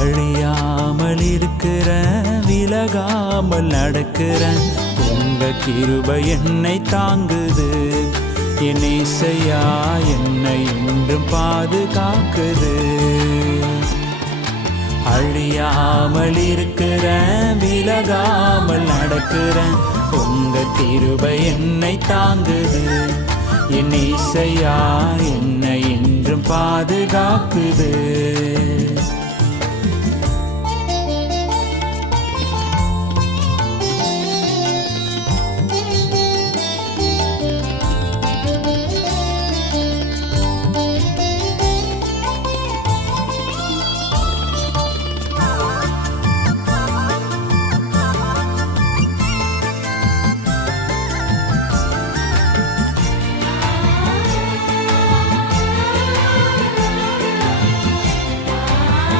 அழியாமல் இருக்கிற விலகாமல் நடக்கிற உங்க கிருபை என்னை தாங்குது. என் இசையா என்னை என்றும் பாதுகாக்குது. அழியாமல் இருக்கிற விலகாமல் நடக்கிற உங்க கிருபை என்னை தாங்குது. என் இசையா என்னை என்றும் பாதுகாக்குது.